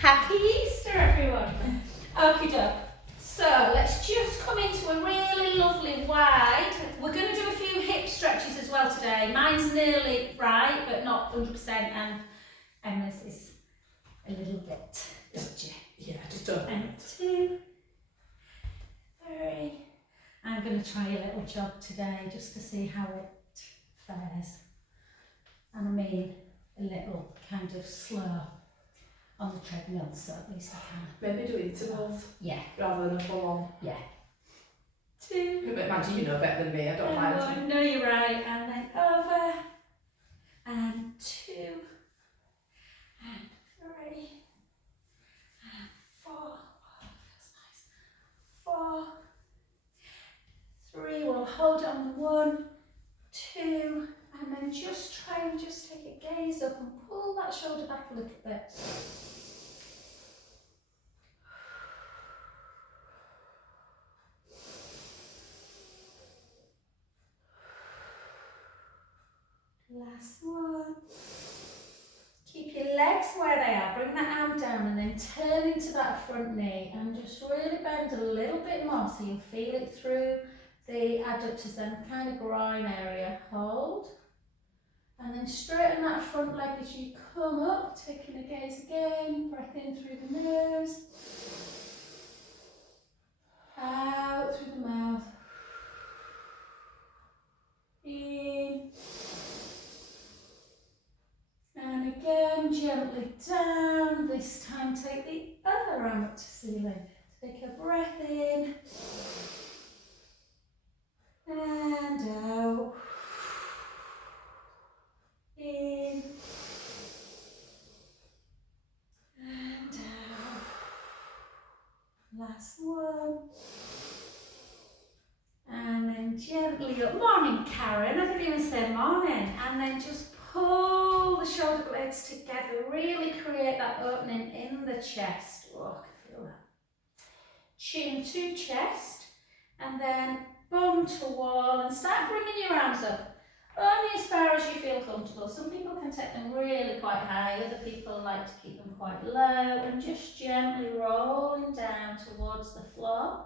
Happy Easter, everyone. Okie doke. So let's just come into a really lovely wide. We're going to do a few hip stretches as well today. Mine's nearly right, but not 100%, and Emma's is a little bit dodgy. Yeah, just over And it. 2, 3. I'm going to try a little jog today just to see how it fares. And I mean a little kind of slow on the treadmill, so at least I can. Maybe do intervals Yeah. rather than a full on. Yeah. 2. But imagine you know better than me, I don't mind. I know you're right. And then over. And 2. And 3. And 4. Oh, that's nice. 4. 3. We'll hold it on the 1, 2. And then just try and just take a gaze up and pull that shoulder back a little bit. Last one. Keep your legs where they are. Bring that arm down and then turn into that front knee and just really bend a little bit more so you'll feel it through the adductors and kind of groin area. Hold. And then straighten that front leg as you come up, taking a gaze again. Breath in through the nose. Out through the mouth. In. And again, gently down. This time take the other arm up to ceiling. Take a breath in. And out. In. And out. Last one. And then gently up. Morning, Karen. I didn't even say morning. And then just pull the shoulder blades together. Really create that opening in the chest. Oh, I can feel that. Chin to chest. And then bum to wall. And start bringing your arms up. Only as far as you feel comfortable. Some people can take them really quite high. Other people like to keep them quite low. And just gently rolling down towards the floor.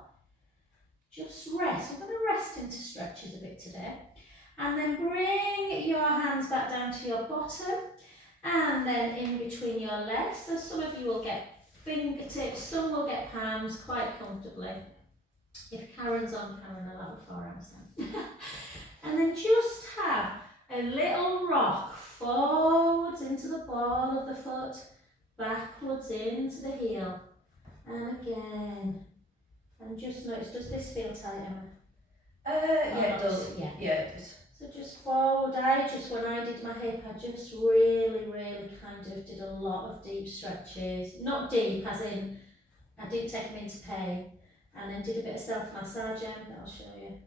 Just rest. We're going to rest into stretches a bit today. And then bring your hands back down to your bottom and then in between your legs. So some of you will get fingertips, some will get palms quite comfortably. If Karen's on, Karen will have a forearm stand. And then just have a little rock forwards into the ball of the foot, backwards into the heel. And again. And just notice, does this feel tight, Emma? Yeah, it does. Yeah. Yeah, it does. So just forward, when I did my hip, I just really kind of did a lot of deep stretches. Not deep, as in, I did take them into pain, and then did a bit of self-massage, that I'll show you.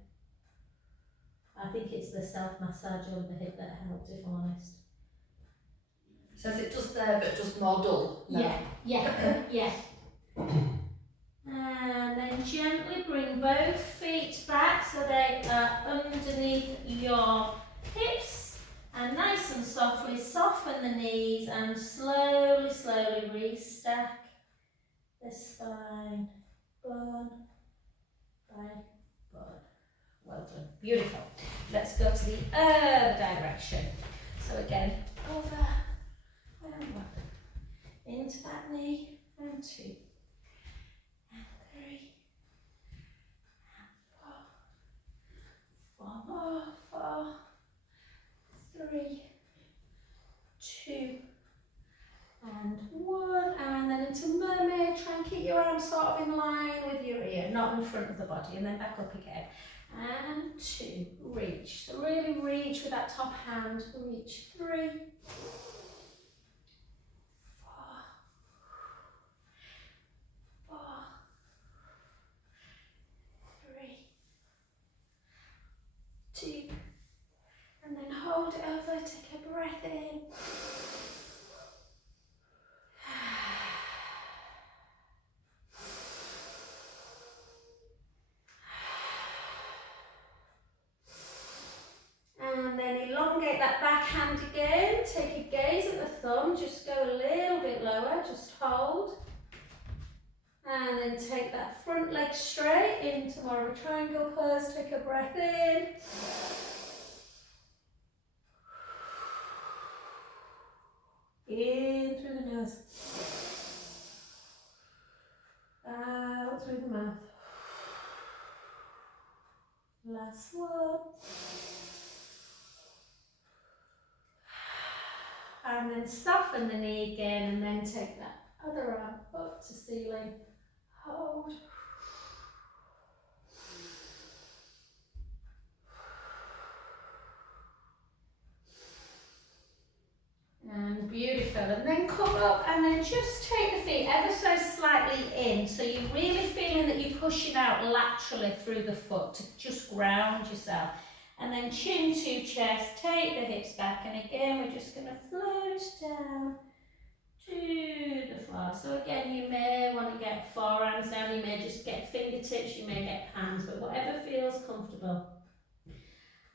I think it's the self-massage on the hip that helped, if I'm honest. Says it does there, but just more dull. No. Yeah. And then gently bring both feet back so they are underneath your hips, and nice and softly soften the knees and slowly restack the spine, bone by bone. Well done, beautiful. Let's go to the other direction. So again, over and up, into that knee, and 2. 3 and 4 more, 4, 3, 2 and 1, and then into mermaid. Try and keep your arms sort of in line with your ear, not in front of the body, and then back up again. And 2, reach. So really reach with that top hand. Reach. 3, 2, and then hold it over, take a breath in. And then elongate that back hand again, take a gaze just hold. And then take that front leg straight into more of a triangle pose. Take a breath in. In through the nose. Out through the mouth. Last one. And then soften the knee again, and then take that other arm up to ceiling. Hold. And beautiful. And then come up and then just take the feet ever so slightly in. So you're really feeling that you're pushing out laterally through the foot to just ground yourself. And then chin to chest, take the hips back. And again, we're just going to float down to the floor. So again, you may want to get forearms down, you may just get fingertips, you may get palms, but whatever feels comfortable.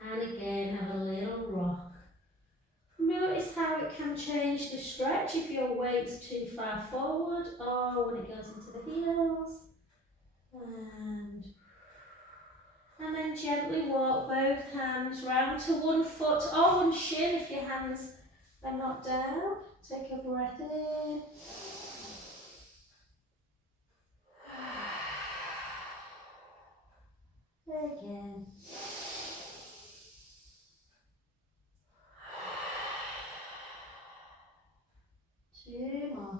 And again, have a little rock. Notice how it can change the stretch if your weight's too far forward or when it goes into the heels. And then gently walk both hands round to one foot or one shin if your hands are not down. Take a breath in. Again. Two more.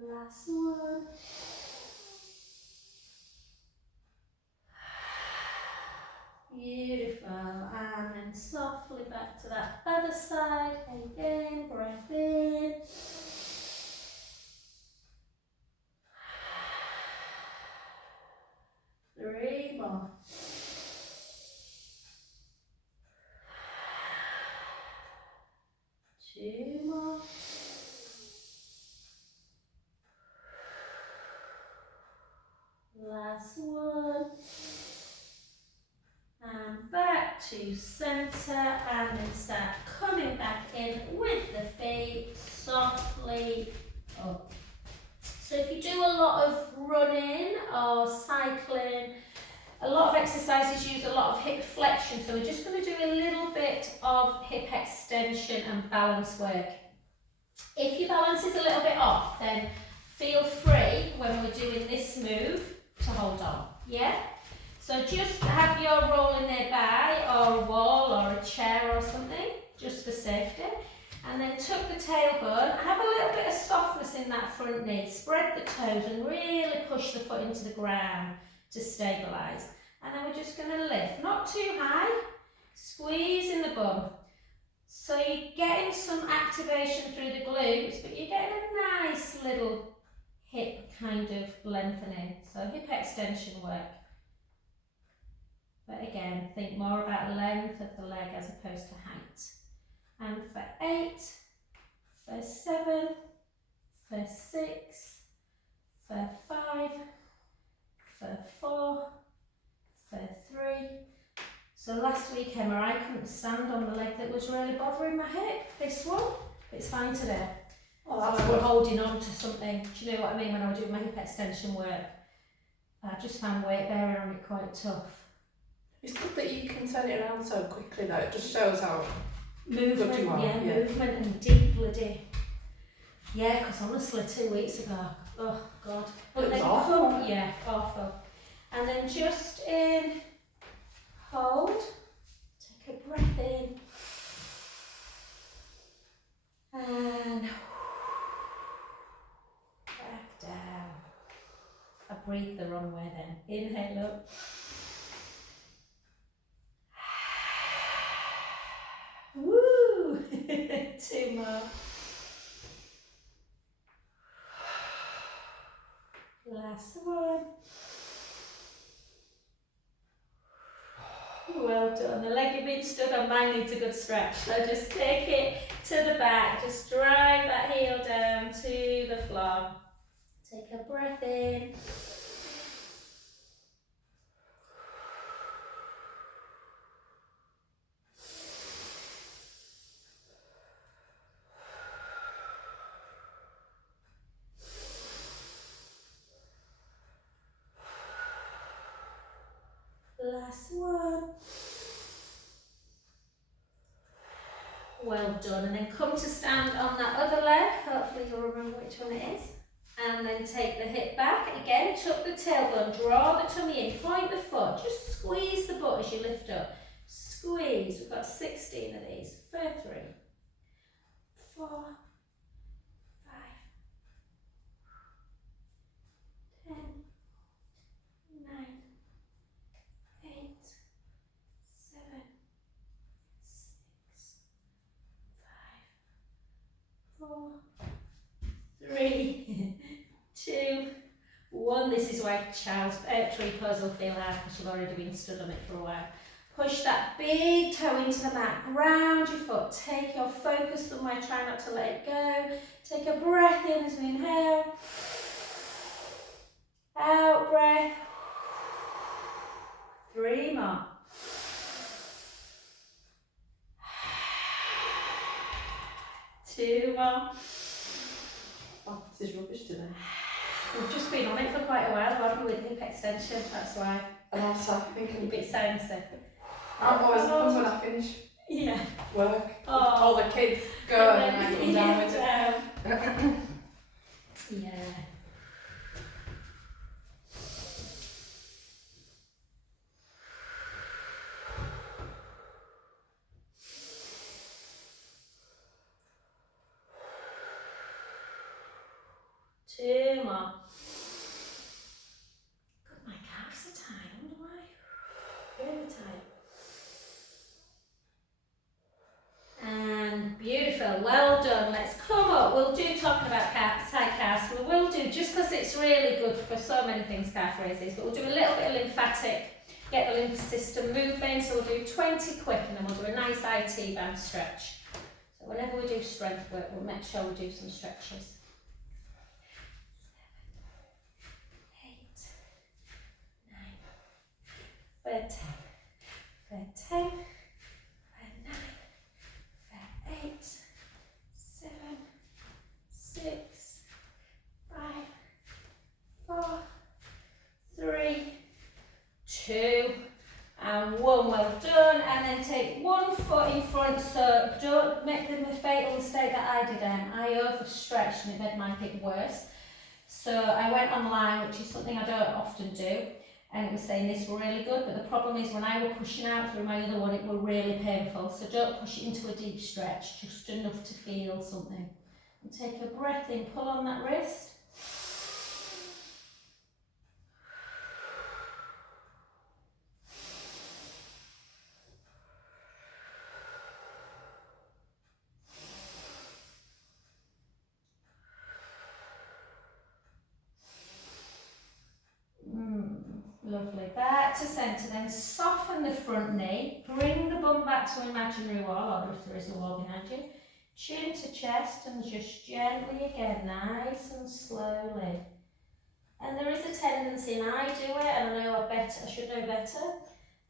Last one. Beautiful. And then softly back to that other side. Again, breath in. Three more. Two more. Last one. And back to centre, and then start coming back in with the feet softly up. So if you do a lot of running or cycling, a lot of exercises use a lot of hip flexion, so we're just going to do a little bit of hip extension and balance work. If your balance is a little bit off, then feel free when we're doing this move to hold on, yeah? So just have your roller nearby, or a wall or a chair or something, just for safety. And then tuck the tailbone, have a little bit of softness in that front knee, spread the toes and really push the foot into the ground to stabilise. And then we're just going to lift, not too high, squeeze in the bum. So you're getting some activation through the glutes, but you're getting a nice little hip kind of lengthening. So hip extension work. But again, think more about length of the leg as opposed to height. And for 8, for 7, for 6, for 5, for 4, for 3. So last week, Emma, I couldn't stand on the leg that was really bothering my hip. This one, it's fine today. Oh, so that's I good. was holding on to something. Do you know what I mean? When I was doing my hip extension work, I just found weight bearing on it quite tough. It's good that you can turn it around so quickly though, it just shows how Movement, good you are. yeah, movement and deep bloody. Yeah, because honestly, 2 weeks ago, oh God. Well, it was Then awful. Yeah, awful. And then just in, hold, take a breath in, and back down. I breathed the wrong way then. Inhale up. Woo! 2 more. Last one. Well done. The leg you've been stood on, mine needs a good stretch. So just take it to the back. Just drive that heel down to the floor. Take a breath in. Well done. And then come to stand on that other leg. Hopefully you'll remember which one it is. And then take the hip back. Again, tuck the tailbone, draw the tummy in, point the foot. Just squeeze the butt as you lift up. Squeeze. We've got 16 of these. For 3, 4, 5, 10, 9, 8, 7, 6, 5, 4, 3, 2, 1. This is why child's tree pose will feel hard because you've already been stood on it for a while. Push that big toe into the mat, ground your foot, take your focus somewhere, try not to let it go. Take a breath in as we inhale. Out breath. 3 more. 2 more. Oh, this is rubbish today. We've just been on it for quite a while, haven't we, with hip extension, that's why. And also, I think A bit sinussy. I'm always happens when I finish Yeah. work. Oh. All the kids go and I come down with it. Yeah. Two more. God, my calves are tight. I wonder why. Really tight. And beautiful. Well done. Let's come up. We'll do talking about tight calves. We will do, just because it's really good for so many things, calf raises, but we'll do a little bit of lymphatic, get the lymph system moving. So we'll do 20 quick and then we'll do a nice IT band stretch. So whenever we do strength work, we'll make sure we do some stretches. 10, 10, 9, 8, 7, 6, 5, 4, 3, 2, and 1. Well done. And then take one foot in front, so don't make the fatal mistake that I did. I overstretched and it made my hip worse. So I went online, which is something I don't often do. And it was saying this were really good, but the problem is when I were pushing out through my other one, it were really painful. So don't push it into a deep stretch, just enough to feel something. And take a breath in, pull on that wrist. Lovely. Back to centre, then soften the front knee, bring the bum back to imaginary wall, or if there is a wall behind you, chin to chest and just gently again, nice and slowly. And there is a tendency, and I do it, and I know I should know better,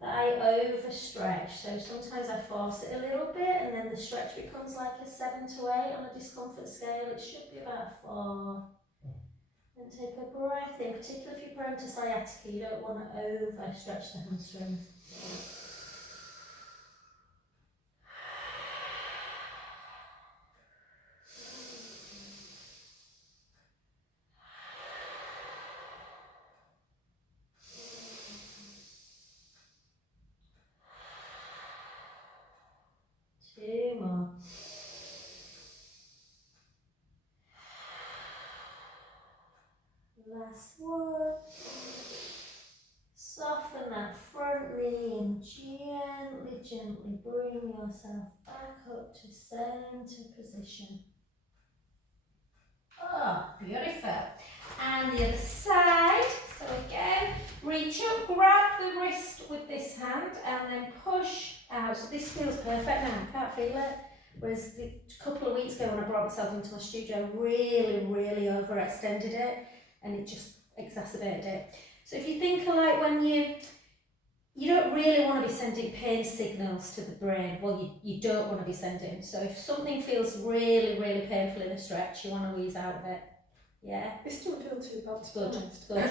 that I overstretch. So sometimes I force it a little bit and then the stretch becomes like a 7 to 8 on a discomfort scale. It should be about a 4. And take a breath in, particularly if you're prone to sciatica, you don't want to overstretch the hamstrings. Two more. Last one. Soften that front knee and gently bring yourself back up to centre position. Oh, beautiful. And the other side. So again, reach up, grab the wrist with this hand and then push out. So this feels perfect now, I can't feel it. Whereas a couple of weeks ago when I brought myself into my studio, I really overextended it and it just exacerbated it. So if you think of like when you don't really want to be sending pain signals to the brain, well you don't want to be sending. So if something feels really painful in a stretch, you want to wheeze out of it. Yeah? It still don't feel too bad. It's good. It's good.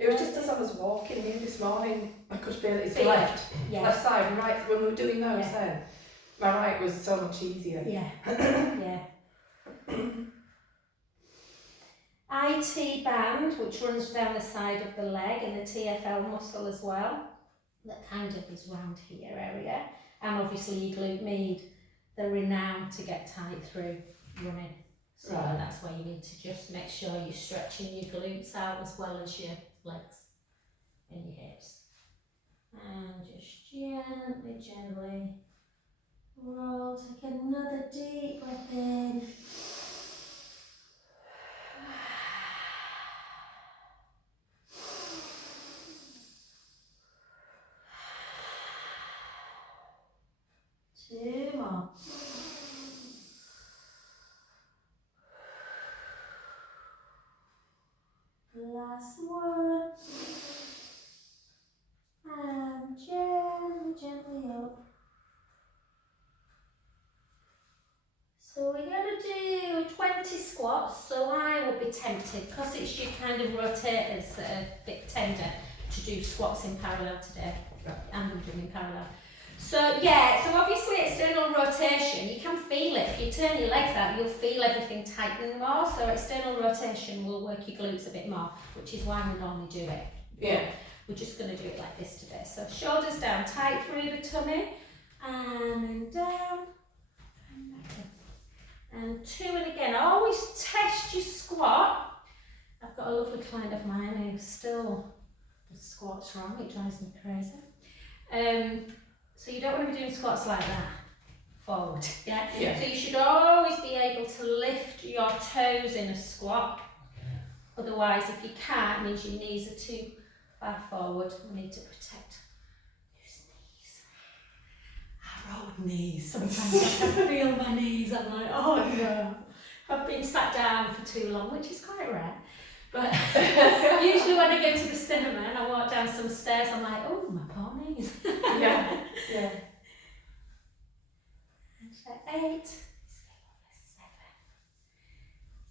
It was just as I was walking in this morning, I could feel it Feel left. Yeah. Left side, right, when we were doing those then. My right was so much easier. Yeah, yeah. IT band, which runs down the side of the leg, and the TFL muscle as well, that kind of is round here area. And obviously your glute med, the renown to get tight through running. So Right. that's where you need to just make sure you're stretching your glutes out as well as your legs and your hips. And just gently, gently roll. Take another deep breath in. 2 more. Last one. And gently, gently up. So we're going to do 20 squats. So I would be tempted, because it's your kind of rotators that are a bit tender, to do squats in parallel today. And I'm doing in parallel. So yeah, so obviously external rotation, you can feel it. If you turn your legs out, you'll feel everything tighten more. So external rotation will work your glutes a bit more, which is why we normally do it. Yeah. We're just going to do it like this today. So shoulders down, tight through the tummy, and then down, and back in. And 2, and again, always test your squat. I've got a lovely client of mine who still does squats wrong, it drives me crazy. So you don't want to be doing squats like that, forward, yeah? Yeah. So you should always be able to lift your toes in a squat. Otherwise, if you can't, it means your knees are too far forward. We need to protect those knees. I rolled knees. Sometimes I can feel my knees. I'm like, oh no. I've been sat down for too long, which is quite rare. But usually when I go to the cinema and I walk down some stairs, I'm like, oh, my poor knees. Yeah. Yeah. So 8, 7,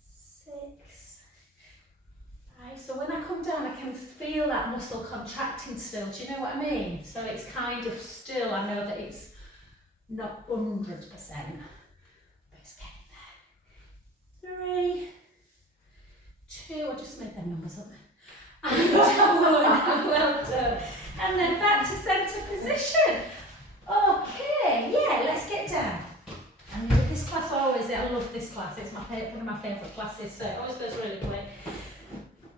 6, 5. So when I come down, I can feel that muscle contracting still. Do you know what I mean? So it's kind of still, I know that it's not 100%, but it's getting there. 3, 2, I just made them numbers up. And 1, well done. And then back to centre position. Okay, yeah, let's get down. And this class always, I love this class, it's one of my favourite classes, so it always goes really quick.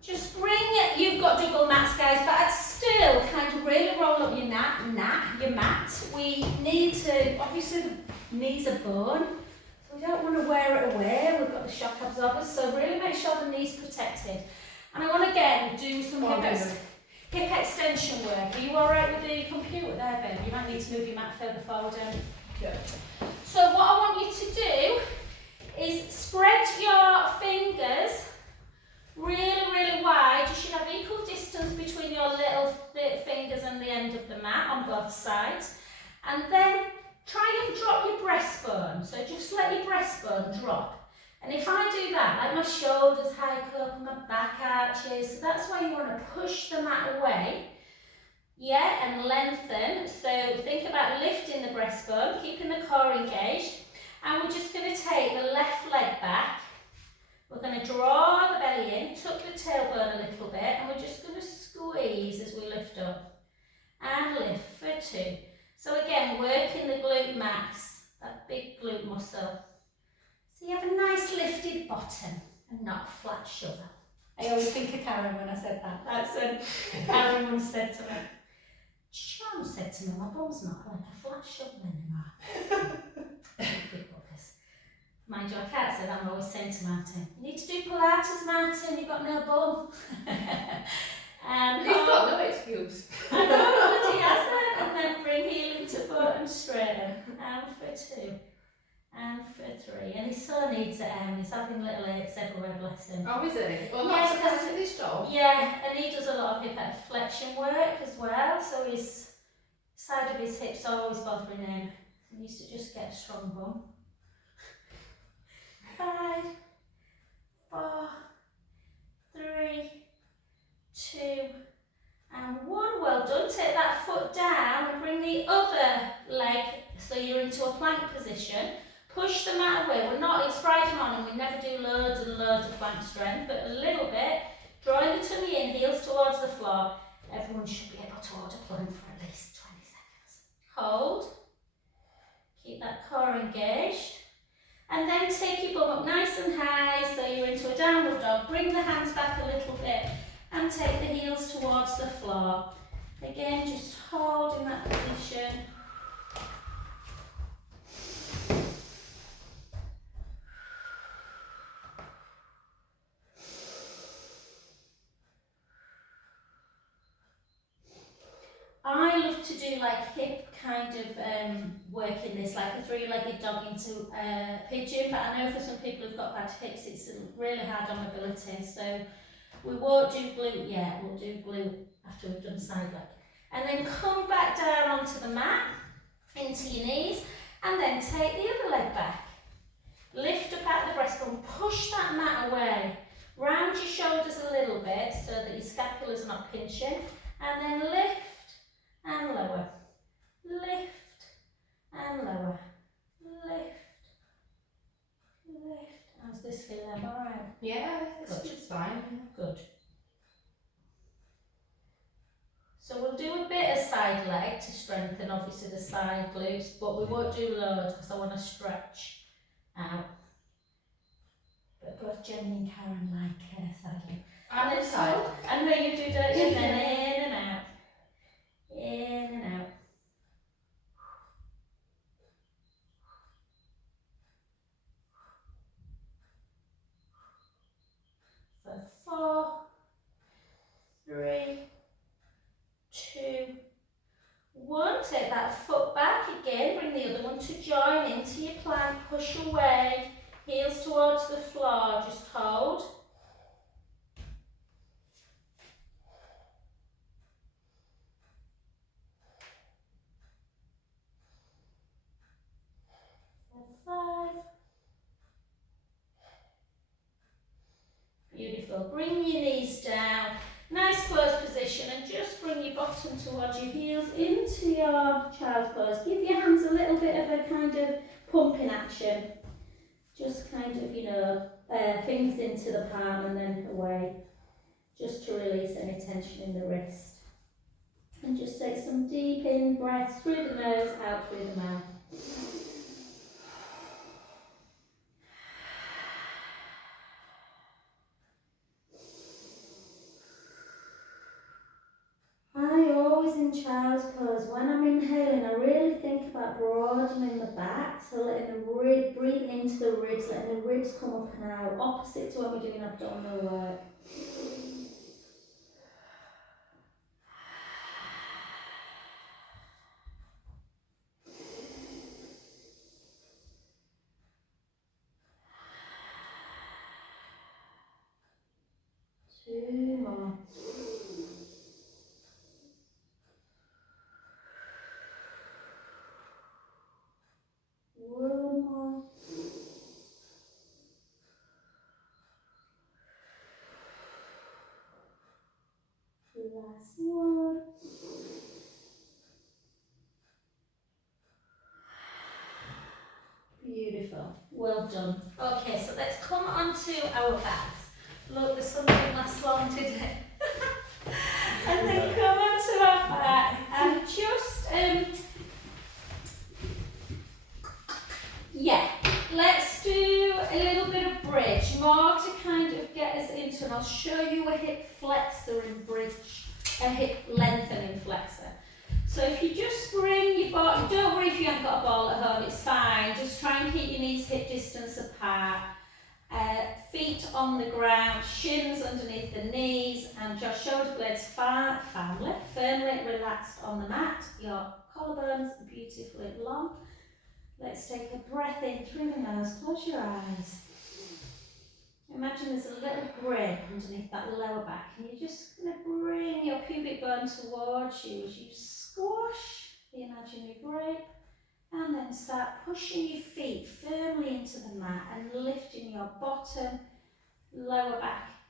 Just bring it, you've got double mats guys, but I'd still kind of really roll up your your mat. We need to, obviously the knees are bone, so we don't want to wear it away. We've got the shock absorbers, so really make sure the knee's protected. And I want to again do some hip extension work. Are you alright with the computer there, babe? You might need to move your mat further forward. Yeah. So what I want you to do is spread your fingers really, really wide. You should have equal distance between your little fingers and the end of the mat on both sides. And then try and drop your breastbone. So just let your breastbone drop. And if I do that, like my shoulders hike up and my back arches, so that's why you want to push the mat away. Yeah, and lengthen. So think about lifting the breastbone, keeping the core engaged. And we're just going to take the left leg back. We're going to draw the belly in, tuck the tailbone a little bit, and we're just going to squeeze as we lift up. And lift for 2. So again, working the glute max, that big glute muscle. So you have a nice lifted bottom and not a flat shoulder. I always think of Karen when I said that. That's what Karen once said to me. Sean said to me, my bum's not like a flat shoulder anymore. Mind you, I can't say that, I'm always saying to Martin, you need to do pilates, Martin, you've got no bum. He's got no excuse. I know, but he hasn't. And then bring heel into butt and straighten. And for 2. And for 3. And he so needs it, he's having little aches everywhere, bless him. Oh, is he? Well, Yeah, that's because of this job. Yeah, and he does a lot of hip flexion work as well, so his side of his hips are always bothering him. He needs to just get a strong bum. 5, 4, 3, 2, and 1. Well done. Take that foot down and bring the other leg so you're you're into a plank position. Push the mat away. It's Friday morning, we never do loads and loads of plank strength, but a little bit. Drawing the tummy in, heels towards the floor. Everyone should be able to hold a plank for at least 20 seconds. Hold. Keep that core engaged. And then take your bum up nice and high, so you're into a downward dog. Bring the hands back a little bit and take the heels towards the floor. Again, just hold in that position. I love to do like hip kind of work in this, like a three-legged dog into pigeon, but I know for some people who've got bad hips it's really hard on mobility, so we won't do glute yet, we'll do glute after we've done side leg. And then come back down onto the mat, into your knees, and then take the other leg back. Lift up out the breastbone, push that mat away, round your shoulders a little bit so that your scapula's not pinching, and then lift and lower, lift and lower, lift, lift. How's this feeling? Alright? Yeah, Good. it's fine. Good. So we'll do a bit of side leg to strengthen obviously the side glutes, but we won't do loads because I want to stretch out. But both Jenny and Karen like side leg. And then side. And then you do, don't you? Then in and out. In and out. For 4, 3, 2, 1. Take that foot back again. Bring the other one to join into your plank. Push away. Heels towards the floor. Just hold. For 5. Beautiful. Bring your knees down. Nice closed position, and just bring your bottom towards your heels into your child's pose. Give your hands a little bit of a kind of pumping action. Just kind of, fingers into the palm and then away. Just to release any tension in the wrist. And just take some deep in breaths through the nose, out through the mouth. I always in child's pose, when I'm inhaling, I really think about broadening the back, so letting the breathing into the ribs, letting the ribs come up and out, opposite to when we're doing abdominal work. Two more. One more. Last one. Beautiful. Well done. Okay, so let's come on to our backs. Look, the sun didn't last long today. And then come on to our back and just let's do a little bit of bridge, more to kind of get us into, and I'll show you a hip flexor and bridge, a hip lengthening flexor. So if you just bring your ball, don't worry if you haven't got a ball at home, it's fine, just try and keep your knees hip distance apart, feet on the ground, shins underneath the knees, and your shoulder blades firmly relaxed on the mat, your collarbones beautifully long. Let's take a breath in through the nose, close your eyes. Imagine there's a little grip underneath that lower back, and you're just going to bring your pubic bone towards you as you squash the imaginary grape, and then start pushing your feet firmly into the mat and lifting your bottom, lower back.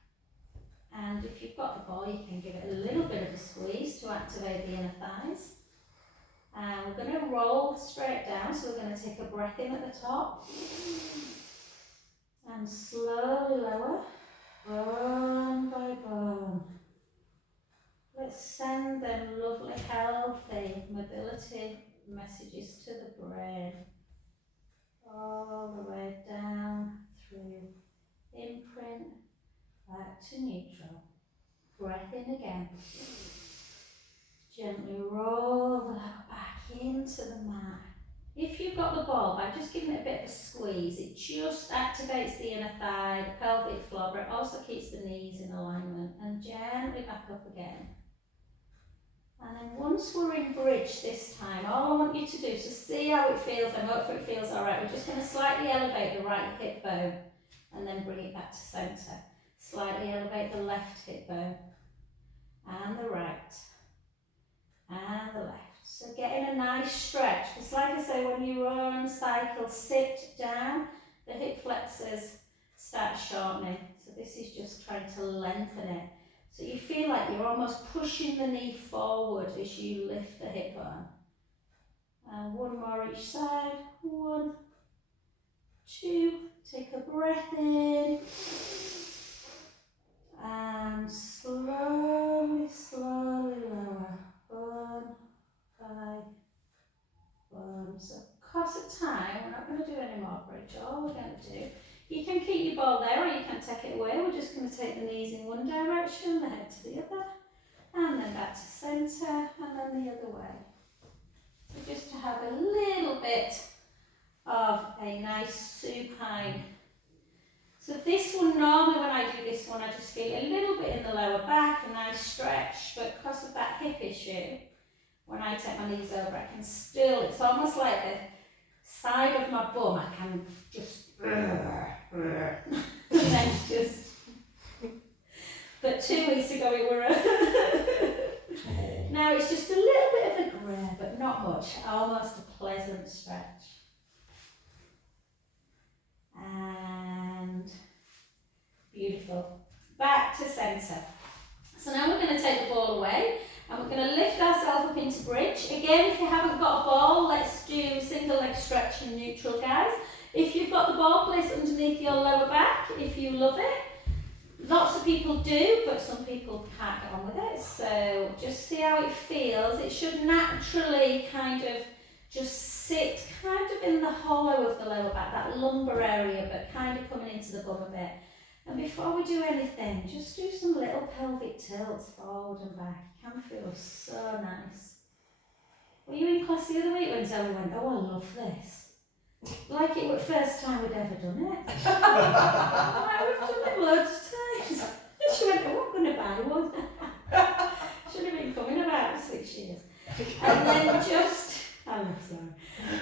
And if you've got the ball, you can give it a little bit of a squeeze to activate the inner thighs. And we're going to roll straight down, so we're going to take a breath in at the top and slowly lower, bone by bone. Let's send them lovely, healthy mobility messages to the brain, all the way down through imprint, back to neutral. Breath in again. Gently roll the lower back into the mat. If you've got the ball bag, just giving it a bit of a squeeze. It just activates the inner thigh, the pelvic floor, but it also keeps the knees in alignment. And gently back up again. And then once we're in bridge this time, all I want you to do, so see how it feels, and hopefully it feels alright. We're just going to slightly elevate the right hip bone and then bring it back to centre. Slightly elevate the left hip bone and the right and the left. So getting a nice stretch. It's like I say, when you run, cycle, sit down, the hip flexors start shortening. So this is just trying to lengthen it. So you feel like you're almost pushing the knee forward as you lift the hip bone. And one more each side. 1, 2, take a breath in. And slowly, slowly lower. Bone by bone. So course of time, we're not going to do any more bridge. All we're going to do, you can keep your ball there or you can take it away. We're just going to take the knees in one direction, the head to the other, and then back to centre, and then the other way. So just to have a little bit of a nice supine. So this one, normally when I do this one, I just feel a little bit in the lower back, a nice stretch, but because of that hip issue, when I take my knees over, I can still, it's almost like the side of my bum, I can just, and then just, but 2 weeks ago it were now it's just a little bit of a grey, but not much, almost a pleasant stretch. And beautiful. Back to centre. So now we're going to take the ball away and we're going to lift ourselves up into bridge. Again, if you haven't got a ball, let's do single leg stretch in neutral, guys. If you've got the ball, place it underneath your lower back if you love it. Lots of people do, but some people can't get on with it. So just see how it feels. It should naturally kind of just sit kind of in the hollow of the lower back, that lumbar area, but kind of coming into the bum a bit. And before we do anything, just do some little pelvic tilts forward and back. It can feel so nice. Were you in class the other week when Zoe went, oh, I love this? Like it was the first time we'd ever done it. Like, we've done it loads of times. And she went, oh, I'm going to buy one. Should have been coming about 6 years. And then just, I love Zoe.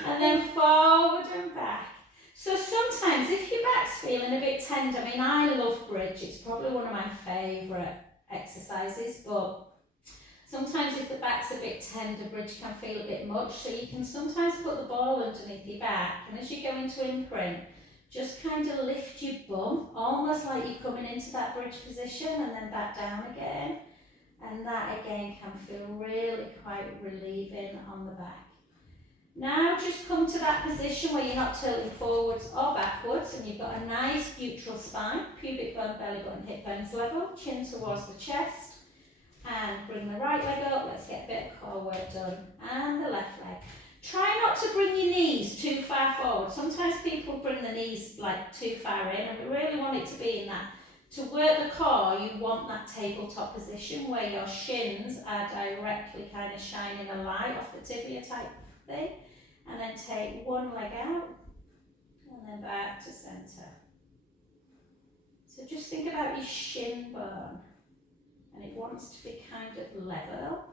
And then forward and back. So sometimes if your back's feeling a bit tender, I mean, I love bridge. It's probably one of my favourite exercises, but sometimes if the back's a bit tender, bridge can feel a bit much, so you can sometimes put the ball underneath your back, and as you go into imprint, just kind of lift your bum, almost like you're coming into that bridge position, and then back down again, and that again can feel really quite relieving on the back. Now just come to that position where you're not tilting forwards or backwards, and you've got a nice neutral spine, pubic bone, belly button, hip bones level, chin towards the chest. And bring the right leg up, let's get a bit of core work done, and the left leg. Try not to bring your knees too far forward. Sometimes people bring the knees like too far in, and we really want it to be in that. To work the core, you want that tabletop position where your shins are directly kind of shining a light off the tibia type thing. And then take one leg out, and then back to centre. So just think about your shin bone. And it wants to be kind of level.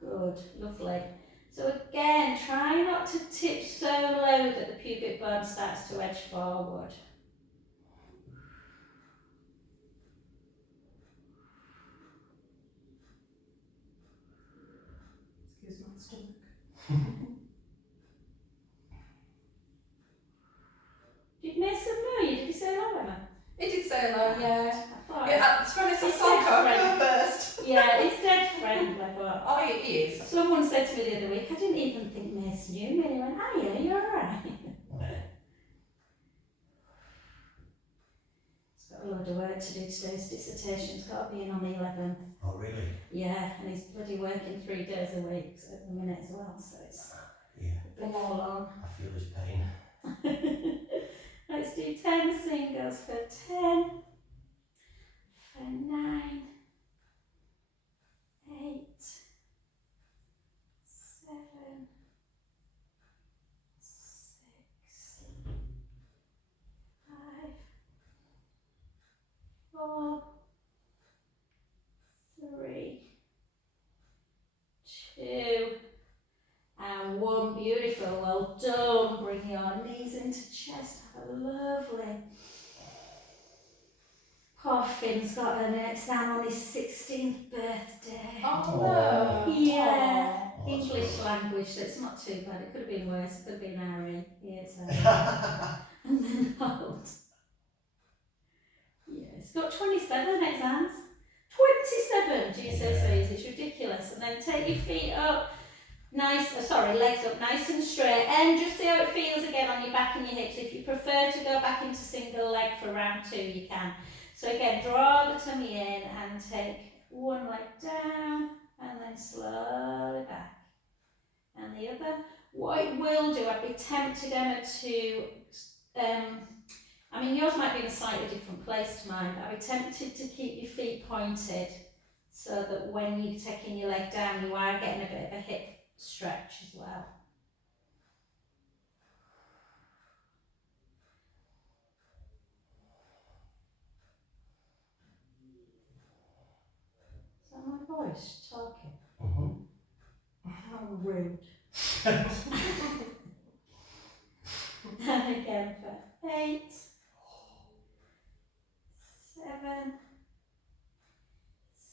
Good, lovely. So again, try not to tip so low that the pubic bone starts to edge forward. Excuse my stomach. Did Mason know you? Did he say hello, Emma? It did say hello, yeah. I thought Yeah, to be honest, I It's saw dead Coco friend. first. Yeah, it's dead friendly, but Oh, it years. Someone said to me the other week, I didn't even think Mace knew me. And he went, oh yeah, you're alright. He's got a load of work to do today. His dissertation's got to be in on the 11th. Oh, really? Yeah, and he's bloody working 3 days a week at the minute as well, so it's Yeah, a bit more long. I feel his pain. Let's do 10 singles for 10, for 9, 8, 7, 6, 5, 4, 3, 2, and 1. Beautiful. Well done. Bring your knees into chest. Have a lovely. Poor Finn's got an exam on his 16th birthday. Oh no. Yeah. Oh, that's English rough. language, so it's not too bad. It could have been worse. It could have been RE. Yeah, so. And then hold. Yeah, it's got 27 exams. 27 GCSEs. It's ridiculous. And then take your feet up. Legs up nice and straight, and just see how it feels again on your back and your hips. If you prefer to go back into single leg for round 2, you can. So again, draw the tummy in and take one leg down and then slowly back. And the other. What it will do, I'd be tempted, Emma, to, yours might be in a slightly different place to mine, but I'd be tempted to keep your feet pointed so that when you're taking your leg down, you are getting a bit of a hip stretch as well. Is that my voice talking? How rude. And again for 8, 7,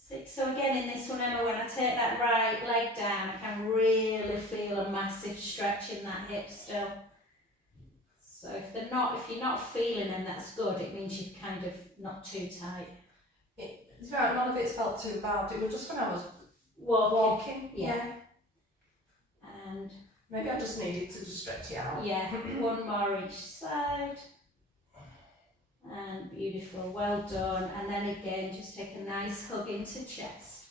6. So again in this one, Emma, when I take that right leg down, I can really feel a massive stretch in that hip still. So if you're not feeling them, that's good. It means you're kind of not too tight. It's right, none of it's felt too bad. It was just when I was Walking. Yeah. And Maybe I just needed to just stretch it out. yeah, one more each side. And beautiful, well done. And then again, just take a nice hug into chest.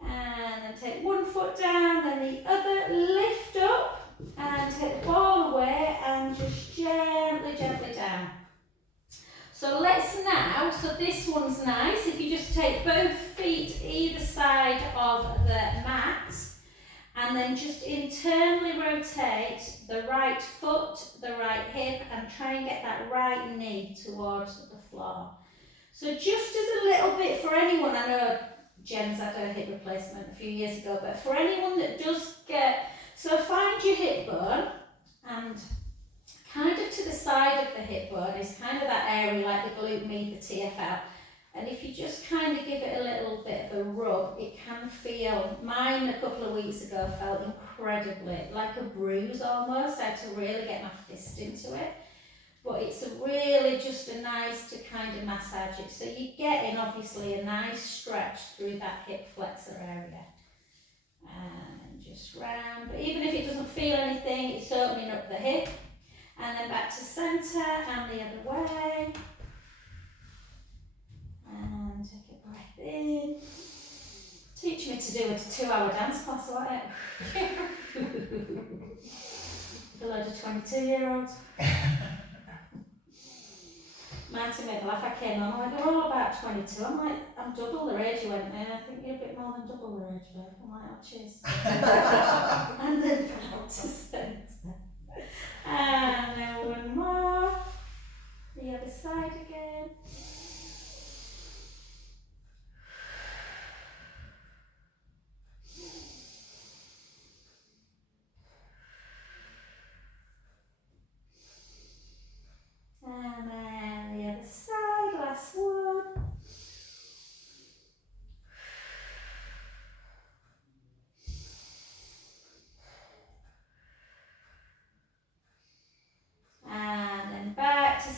And then take one foot down, then the other, lift up and take the ball away and just gently, gently down. So so this one's nice. If you just take both feet either side of the mat and then just internally rotate the right foot, the right hip, and try and get that right knee towards the floor. So just as a little bit for anyone, I know Jen's had a hip replacement a few years ago, but for anyone that does so find your hip bone, and kind of to the side of the hip bone is kind of that area like the glute med, the TFL. And if you just kind of give it a little bit of a rub, it can feel, mine a couple of weeks ago felt incredibly, like a bruise almost. I had to really get my fist into it. But it's really just a nice to kind of massage it. So you're getting obviously a nice stretch through that hip flexor area. And just round. But even if it doesn't feel anything, it's opening up the hip. And then back to centre and the other way. And take a breath in. Teach me to do a 2-hour dance class, won't it? A load of 22-year-olds. Martin made me laugh. I came on, they're all about 22. I'm like, I'm double their age. He went, I think you're a bit more than double their age, babe. I'm like, oh, cheers. And then back to centre. And then one more. The other side again. And then the other side, last one.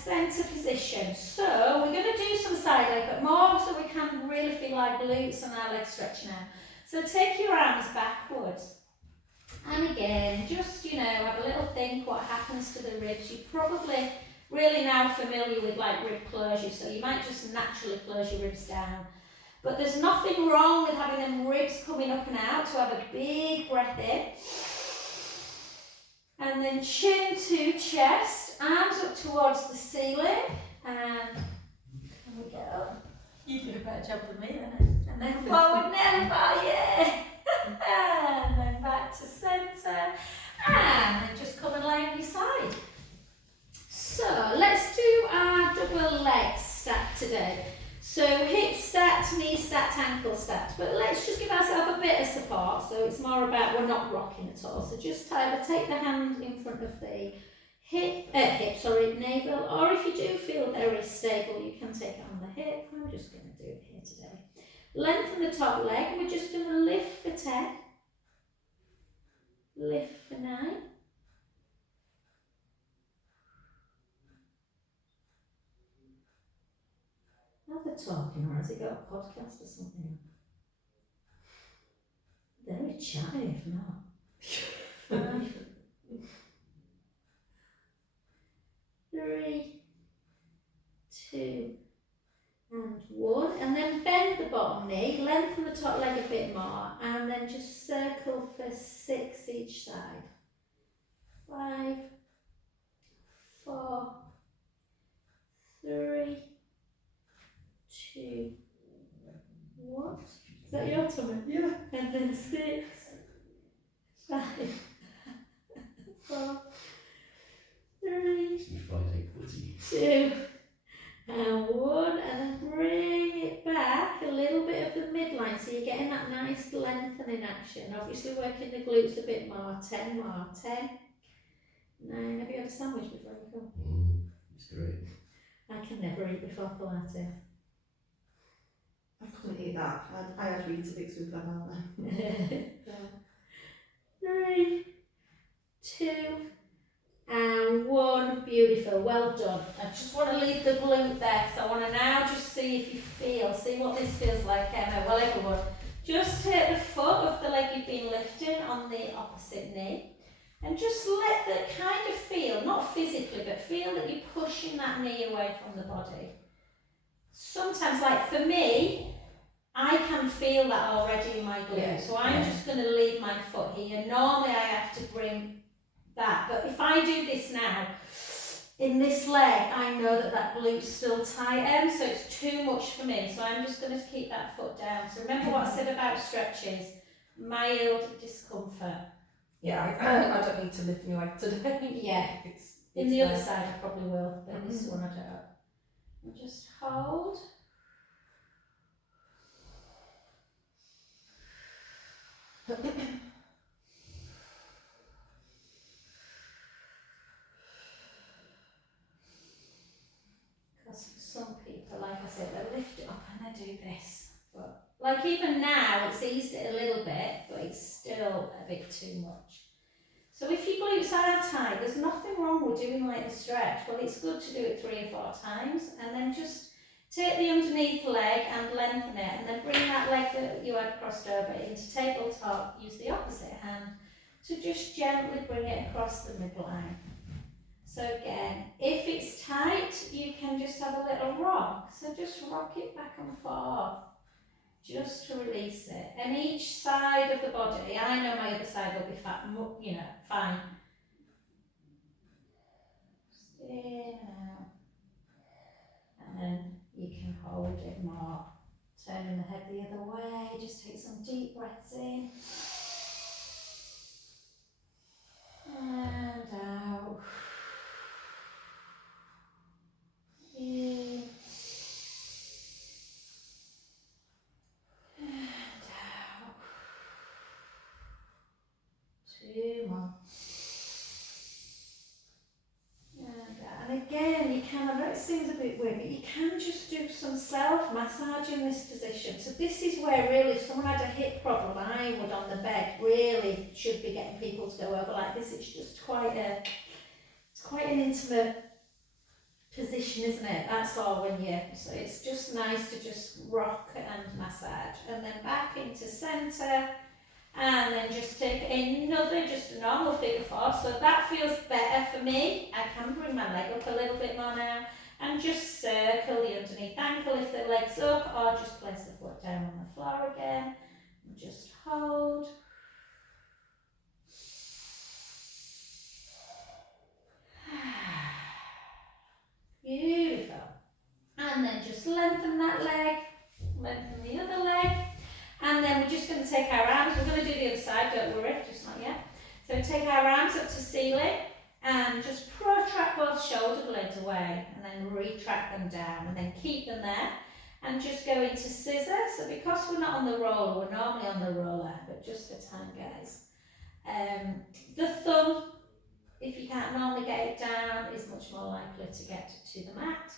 centre position. So we're going to do some side leg, but more so we can really feel our glutes and our legs stretching out. So take your arms backwards. And again, just, have a little think what happens to the ribs. You're probably really now familiar with like rib closure, so you might just naturally close your ribs down. But there's nothing wrong with having them ribs coming up and out, so have a big breath in. And then chin to chest, arms up towards the ceiling, and there we go. You do a better job than me then. And then forward never, yeah. And then back to centre, and then just come and lay on your side. So let's do our double leg stack today. So hip stacked, knee stacked, ankle stacked, but let's just give ourselves a bit of support, so it's more about we're not rocking at all. So just either take the hand in front of the navel, or if you do feel very stable, you can take it on the hip. I'm just going to do it here today. Lengthen the top leg, and we're just going to lift for 10, lift for 9, are they talking, or has he got a podcast or something? Very chatty, if not. 5, 3, 2, and 1. And then bend the bottom knee, lengthen the top leg a bit more, and then just circle for 6 each side. 5, 4, 3, 2, 1. Is that your tummy? Yeah. And then 6, 5, 4, 3, 2, and 1. And then bring it back a little bit of the midline, so you're getting that nice lengthening action. Obviously working the glutes a bit more. 10 more. 10, 9. Have you had a sandwich before you come? It's great. I can never eat before Pilates. I couldn't eat that. I had Weetabix with them, aren't they? 3, 2, and 1. Beautiful, well done. I just want to leave the glute there, so I want to now just see if you see what this feels like, Emma. Well, everyone, just take the foot of the leg you've been lifting on the opposite knee, and just let the kind of feel, not physically, but feel that you're pushing that knee away from the body. Sometimes, like for me, I can feel that already in my glute, so I'm just going to leave my foot here. Normally I have to bring that, but if I do this now, in this leg, I know that that glute's still tight, so it's too much for me, so I'm just going to keep that foot down. So remember what I said about stretches, mild discomfort. Yeah, I don't need to lift my leg today. Yeah, in the other side I probably will, but this one I don't. And just hold. Because for some people, like I said, they lift it up and they do this. But like even now, it's eased it a little bit, but it's still a bit too much. So if your glutes are tight, there's nothing wrong with doing like the stretch. Well, it's good to do it 3 or 4 times, and then just take the underneath leg and lengthen it, and then bring that leg that you had crossed over into tabletop. Use the opposite hand to just gently bring it across the midline. So again, if it's tight, you can just have a little rock. So just rock it back and forth, just to release it. And each side of the body, I know my other side will be fine. Just in and out. And then you can hold it more. Turning the head the other way, just take some deep breaths in. And out. In. And out. 2 more. And again, you can, I know it seems a bit weird, but you can just do some self-massage in this position. So this is where really, if someone had a hip problem, I would on the bed really should be getting people to go over like this. It's just quite an intimate position, isn't it? That's all when you, so it's just nice to just rock and massage. And then back into centre. And then just take another, just a normal figure four. So that feels better for me. I can bring my leg up a little bit more now. And just circle the underneath ankle if the leg's up, or just place the foot down on the floor again. And just hold. Beautiful. And then just lengthen that leg, lengthen the other leg. And then we're just going to take our arms, we're going to do the other side, don't worry, just not yet. So take our arms up to ceiling and just protract both shoulder blades away and then retract them down and then keep them there and just go into scissor. So because we're not on the roller, we're normally on the roller, but just for time guys. The thumb, if you can't normally get it down, is much more likely to get to the mat.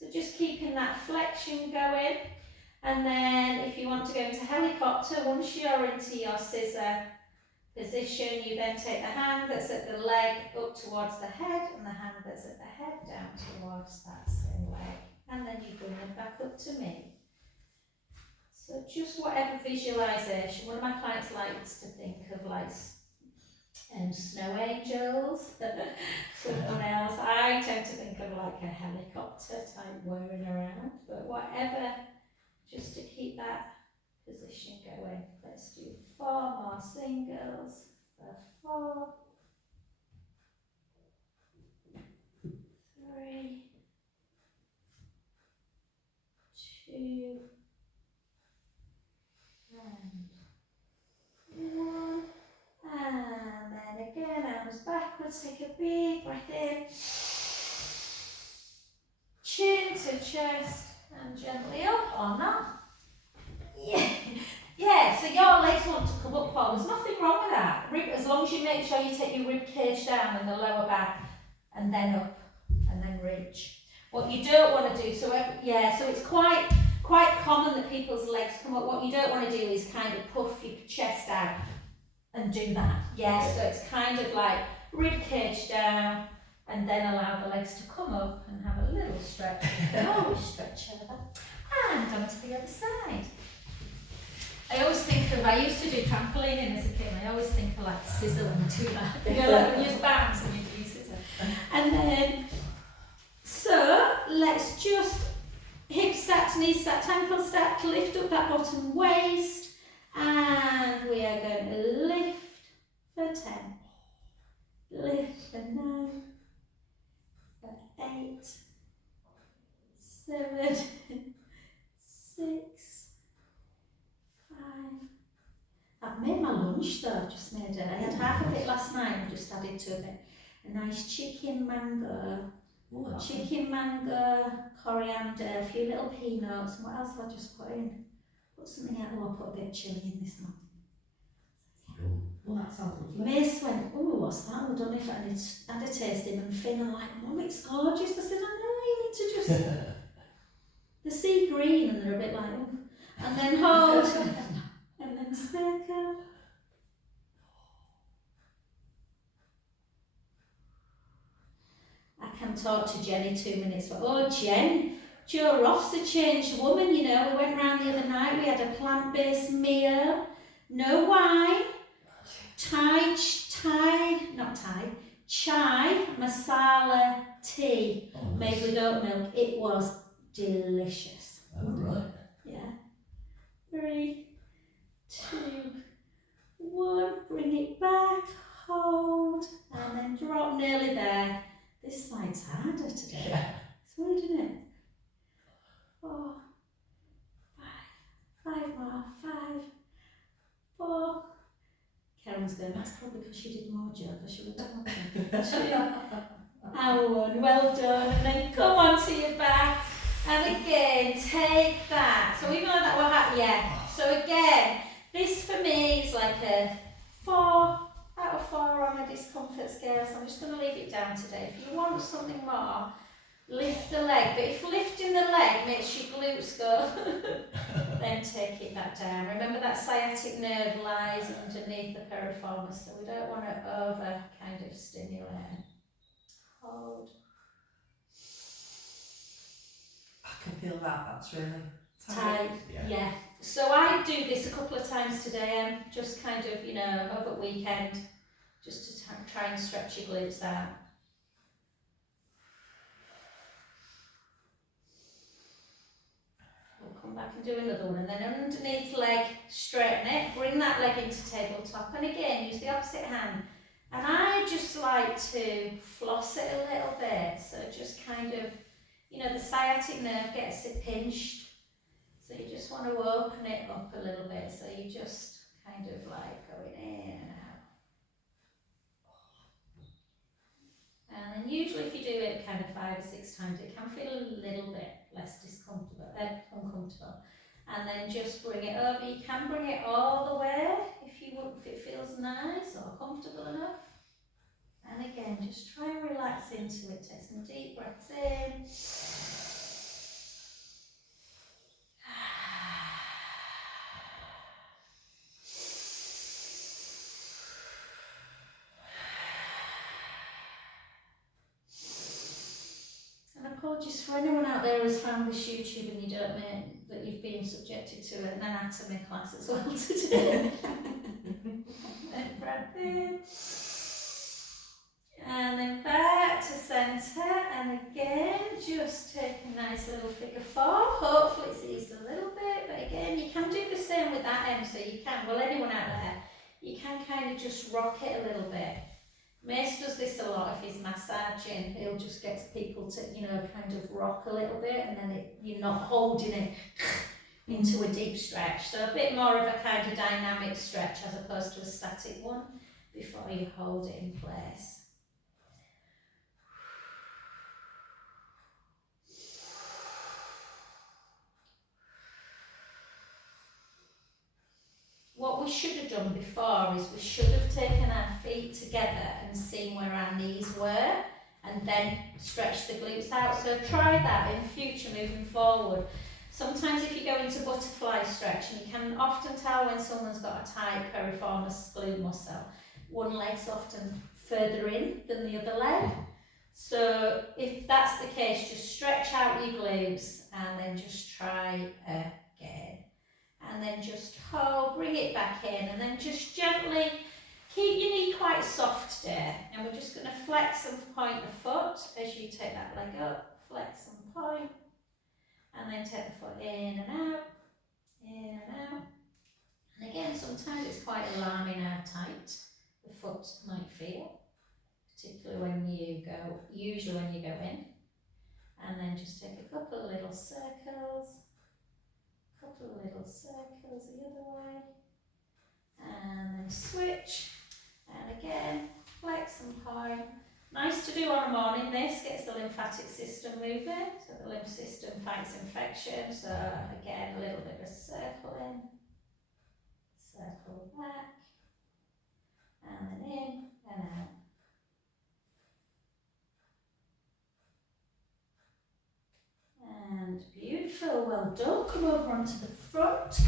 So just keeping that flexion going. And then if you want to go into helicopter, once you're into your scissor position, you then take the hand that's at the leg up towards the head and the hand that's at the head down towards that same leg. And then you bring them back up to me. So just whatever visualisation. One of my clients likes to think of like snow angels. Someone else, I tend to think of like a helicopter type whirring around. But whatever, just to keep that position going. Let's do 4 more singles for 4, 3, 2, and 1. And then again, arms backwards, take a big breath in. Chin to chest and gently up or not. Yeah. Yeah, so your legs want to come up, Paul. There's nothing wrong with that. As long as you make sure you take your rib cage down and the lower back and then up and then reach. What you don't want to do, so it's quite common that people's legs come up. What you don't want to do is kind of puff your chest out and do that. Yeah, so it's kind of like rib cage down and then allow the legs to come up and have a little stretch. You can always stretch over. And onto the other side. I always think of, I used to do trampolining as a kid, I always think of like scissor when you do that. You know, like when you use bands and you do scissor. And then, so let's just hip stacked, knee stacked, ankle stacked, lift up that bottom waist. And we are going to lift for 10, lift for 9, for 8, 7, 6, 5. I've made my lunch though, I've just made it. I had half of it last night and just added to it a nice chicken mango, coriander, a few little peanuts, and what else have I just put in? Put something out, I put a bit of chilli in this one. Well, that sounds lovely. Miss went, oh, what's that? I've done it, and it's had a taste in, and Finn are like, Mum, it's gorgeous. I said, I know, you need to just, they see green and they're a bit like, oh. And then hold, and then circle. I can talk to Jenny 2 minutes, but oh, Jen, Jo Roth's a changed woman, you know. We went round the other night, we had a plant-based meal, no wine, chai masala tea made with oat milk. It was delicious. Oh, right. Yeah. 3, 2, 1. Bring it back. Hold. And then drop. Nearly there. This side's harder today. Yeah. It's weird, isn't it? 4, 5. 5 more. 5, 4. Karen's going, that's probably because she did more, Jo, because she was done with it. 2, and 1, well done. And then come onto your back. And again, take that. So even though that were hot, yeah. So again, this for me is like a 4 out of 4 on a discomfort scale. So I'm just going to leave it down today. If you want something more, lift the leg. But if lifting the leg makes your glutes go, then take it back down. Remember that sciatic nerve lies underneath the piriformis, so we don't want to over kind of stimulate. Hold. feel that. That's really Tight. Yeah. So I do this a couple of times today, just kind of, you know, over the weekend, just to try and stretch your glutes out. We'll come back and do another one, and then underneath leg, straighten it, bring that leg into tabletop, and again, use the opposite hand. And I just like to floss it a little bit, so just kind of, you know, the sciatic nerve gets it pinched. So you just want to open it up a little bit, so you just kind of like going in and out. And then usually if you do it kind of 5 or 6 times, it can feel a little bit less uncomfortable. And then just bring it over. You can bring it all the way if it feels nice or comfortable enough. And again, just try and relax into it. Take some deep breaths in. Apologies for anyone out there who's found this YouTube and you don't know that you've been subjected to an anatomy class as well today. And breath in. And then back to centre, and again just take a nice little figure 4. Hopefully it's eased a little bit, but again you can do the same with that end, so you can, well, anyone out there, you can kind of just rock it a little bit. Mace does this a lot if he's massaging. He'll just get people to, you know, kind of rock a little bit, and then you're not holding it into a deep stretch. So a bit more of a kind of dynamic stretch as opposed to a static one before you hold it in place. What we should have done before is we should have taken our feet together and seen where our knees were, and then stretch the glutes out. So try that in future moving forward. Sometimes if you go into butterfly stretch, and you can often tell when someone's got a tight piriformis glute muscle, one leg's often further in than the other leg. So if that's the case, just stretch out your glutes and then just try again. And then just hold, bring it back in, and then just gently keep your knee quite soft there. And we're just going to flex and point the foot as you take that leg up, flex and point, and then take the foot in and out, in and out. And again, sometimes it's quite alarming how tight the foot might feel, particularly when you go, usually when you go in. And then just take a couple of little circles. Couple of little circles the other way, and then switch, and again flex and point. Nice to do on a morning. This gets the lymphatic system moving, so the lymph system fights infection. So again, a little bit of a circle in, circle back, and then in and out. And beautiful, well done. Come over onto the front.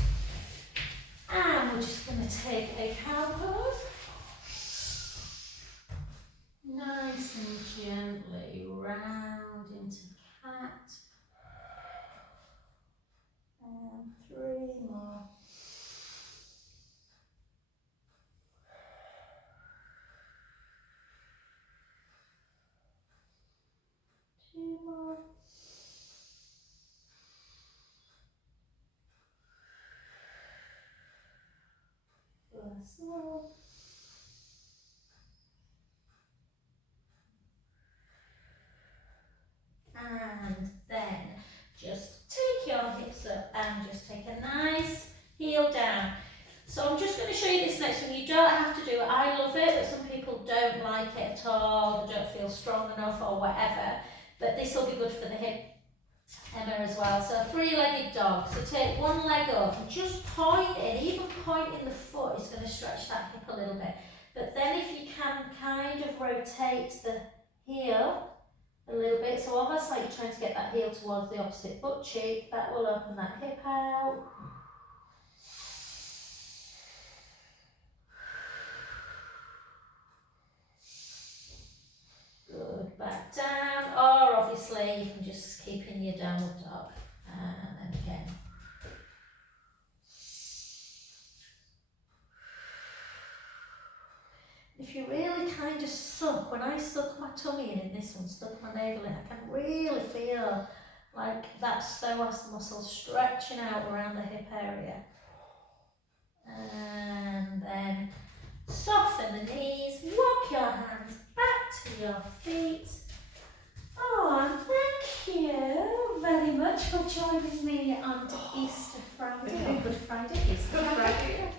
And we're just going to take a cow pose. Nice and gently round into cat. And 3 more. Two more. So. And then just take your hips up and just take a nice heel down. So I'm just going to show you this next one. You don't have to do it. I love it, but some people don't like it at all. They don't feel strong enough or whatever. But this will be good for the hip, Emma, as well. So 3-legged dog. So take one leg up and just point it. Even pointing the foot is going to stretch that hip a little bit. But then if you can kind of rotate the heel a little bit, so almost like you're trying to get that heel towards the opposite butt cheek, that will open that hip out. Good, back down, or obviously you can just keep in your downward dog when I suck my tummy in this one, stuck my navel in, I can really feel like that psoas muscle stretching out around the hip area. And then soften the knees, walk your hands back to your feet. Oh, and thank you very much for joining me on Easter Friday. Good Friday, Easter Friday.